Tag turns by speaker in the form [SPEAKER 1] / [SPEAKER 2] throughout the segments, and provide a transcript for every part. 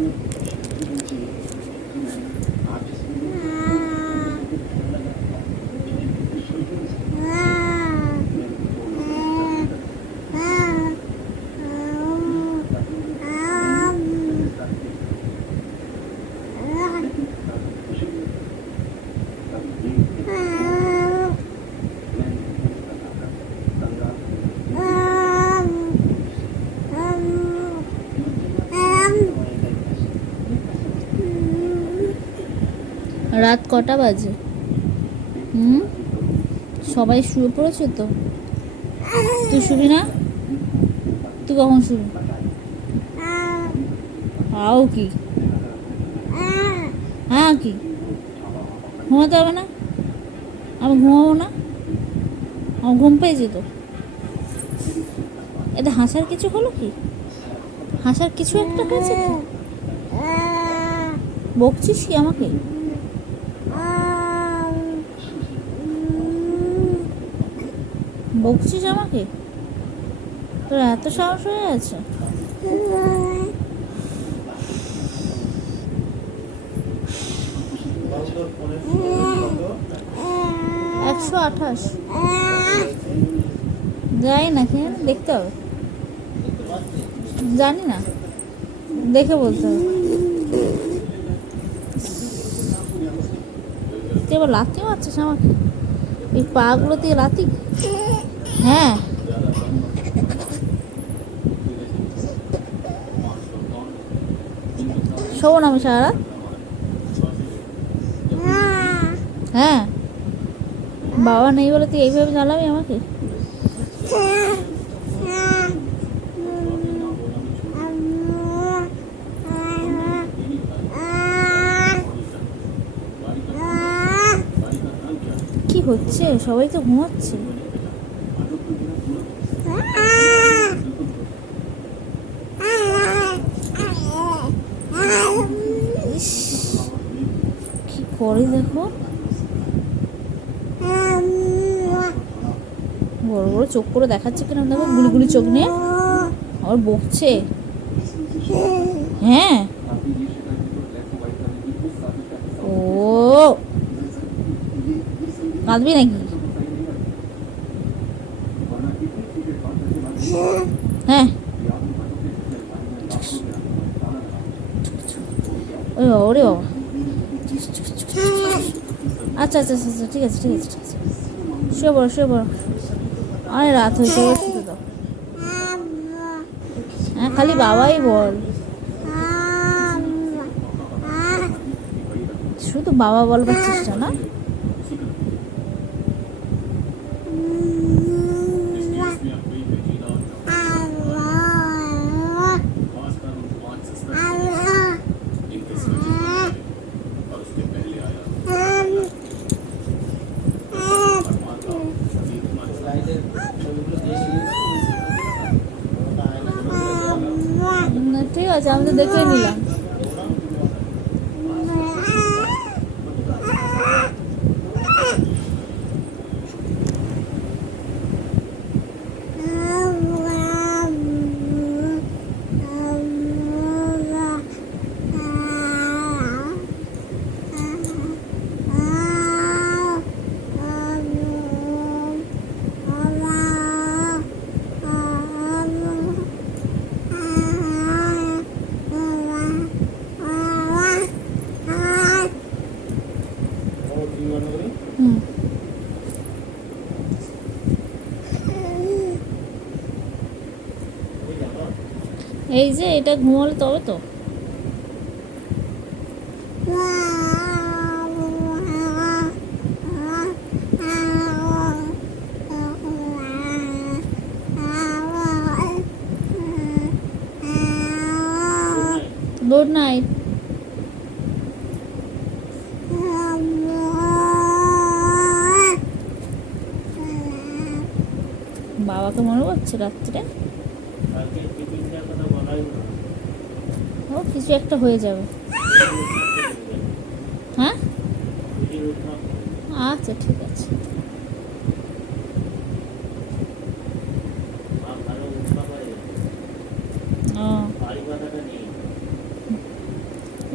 [SPEAKER 1] Mm-hmm. রাত কটা বাজে? হুম? সবাই শুয়ে পড়েছে তো? তুই শুবি না? তুই কখন শুবি? আও কি? হ্যাঁ কি? ঘুমাতে হবে না? আমি ঘুমাবো না? আমার ঘুম পেয়েছি তো? এটা হাসার কিছু হলো কি? হাসার কিছু একটা হয়েছে বকছিস কি আমাকে? বকছিস আমাকে? তোর এত সাহস হয়ে আছে একশো আঠাশ। যাই না কেন দেখতে হবে। জানি না, দেখে বলতে হবে। তুই আবার লাথি মারছিস আমাকে? এই পাগুলো দিয়ে লাথি? হ্যাঁ। শোবো না আমি সারা হ্যাঁ। বাবা নেই বলে তুই এইভাবে জ্বালাবি আমাকে? কি হচ্ছে? সবাই তো ঘুমাচ্ছে ইস, কি করে দেখো। বড় বড় চোখ করে দেখাচ্ছে কিনা? দেখো গুলি গুলি চোখ নিয়ে। আবার বকছে। হ্যাঁ। ও। কাঁদবি নাকি? হ্যাঁ। ওরে বাবা। আচ্ছা আচ্ছা আচ্ছা আচ্ছা, ঠিক আছে ঠিক আছে ঠিক আছে। শুয়ে পড়ো শুয়ে পড়ো। অনেক রাত হয়েছে শুতে দাও হ্যাঁ খালি বাবাই বল। শুধু বাবা বলবার চেষ্টা না? ঠিক আছে আমি তো দেখে নিলাম। এই যে এটা ঘুমালে তবে তো। Good night. বাবাকে মনে পড়ছে রাত্রে? ও কিছু একটা হয়ে যাবে। হ্যাঁ? আচ্ছা ঠিক আছে।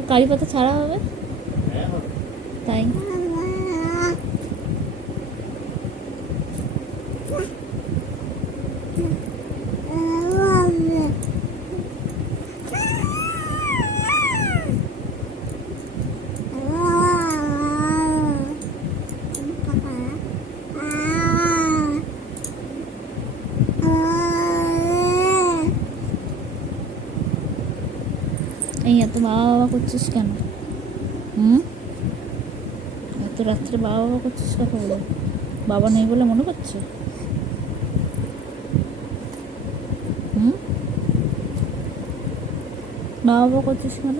[SPEAKER 2] কারি পাতা ছাড়া হবে?
[SPEAKER 3] হ্যাঁ হবে।
[SPEAKER 2] তাই এই এত বাবা বাবা করছিস কেন? হুম? এত রাত্রে বাবা বাবা করছিস কথা বলে বাবা নেই বলে মনে করছে? হুম? বাবা বাবা করছিস কেন?